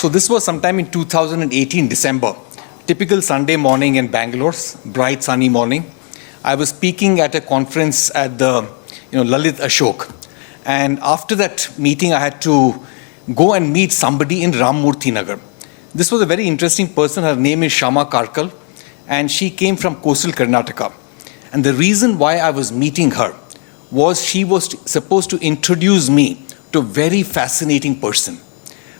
So this was sometime in 2018, December. Typical Sunday morning in Bangalore, bright sunny morning. I was speaking at a conference at the Lalit Ashok. And after that meeting, I had to go and meet somebody in Rammurthy Nagar. This was a very interesting person. Her name is Shama Karkal, and she came from coastal Karnataka. And the reason why I was meeting her was she was supposed to introduce me to a very fascinating person.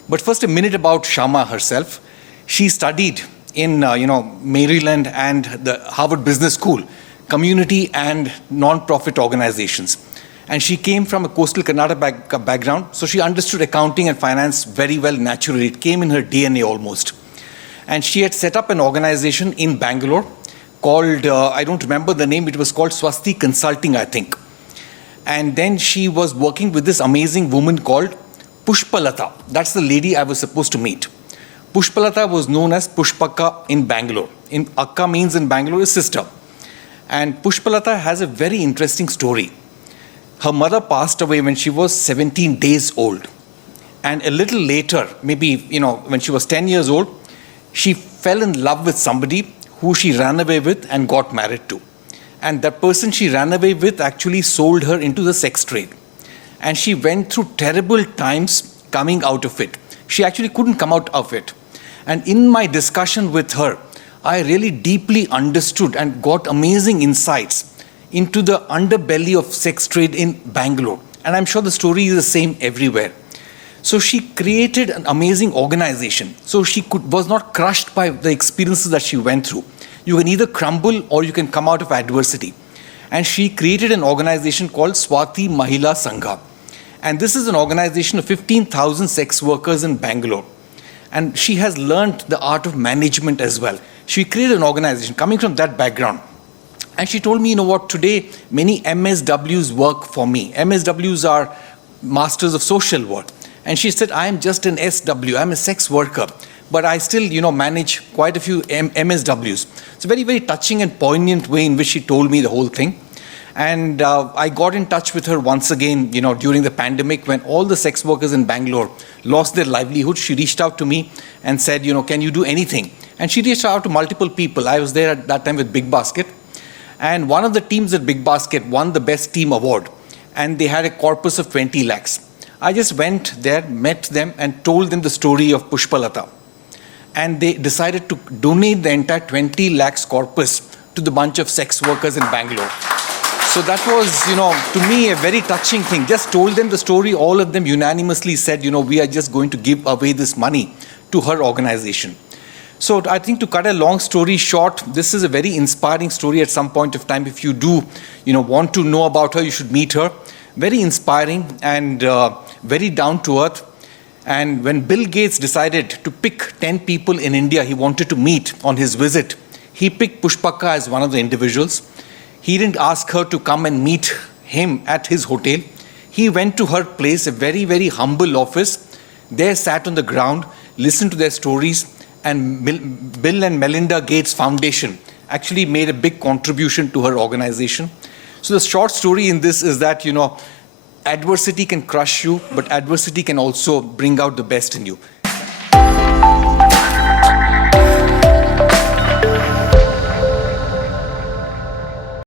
But first, a minute about Shama herself. She studied in Maryland and the Harvard Business School, community and non-profit organizations. And she came from a coastal Karnataka background, so she understood accounting and finance very well naturally. It came in her DNA almost. And she had set up an organization in Bangalore called, I don't remember the name, it was called Swasti Consulting, I think. And then she was working with this amazing woman called Pushpalata. That's the lady I was supposed to meet. Pushpalata was known as Pushpaka in Bangalore. Akka means in Bangalore is sister. And Pushpalata has a very interesting story. Her mother passed away when she was 17 days old. And a little later, maybe when she was 10 years old, she fell in love with somebody who she ran away with and got married to. And that person she ran away with actually sold her into the sex trade. And she went through terrible times coming out of it. She actually couldn't come out of it. And in my discussion with her, I really deeply understood and got amazing insights into the underbelly of sex trade in Bangalore. And I'm sure the story is the same everywhere. So she created an amazing organization. So she was not crushed by the experiences that she went through. You can either crumble or you can come out of adversity. And she created an organization called Swati Mahila Sangha. And this is an organization of 15,000 sex workers in Bangalore. And she has learned the art of management as well. She created an organization coming from that background. And she told me, today many MSWs work for me. MSWs are Masters of Social Work. And she said, I am just an SW, I'm a sex worker. But I still, manage quite a few MSWs. It's a very, very touching and poignant way in which she told me the whole thing. And I got in touch with her once again, during the pandemic when all the sex workers in Bangalore lost their livelihood. She reached out to me and said, can you do anything? And she reached out to multiple people. I was there at that time with Big Basket. And one of the teams at Big Basket won the Best Team Award. And they had a corpus of 20 lakhs. I just went there, met them, and told them the story of Pushpalata. And they decided to donate the entire 20 lakhs corpus to the bunch of sex workers in Bangalore. So that was, to me, a very touching thing. Just told them the story. All of them unanimously said, we are just going to give away this money to her organization. So I think to cut a long story short, this is a very inspiring story at some point of time. If you do, want to know about her, you should meet her. Very inspiring and very down to earth. And when Bill Gates decided to pick 10 people in India he wanted to meet on his visit, he picked Pushpaka as one of the individuals. He didn't ask her to come and meet him at his hotel. He went to her place, a very, very humble office. There sat on the ground, listened to their stories, and Bill and Melinda Gates Foundation actually made a big contribution to her organization. So the short story in this is that, adversity can crush you, but adversity can also bring out the best in you.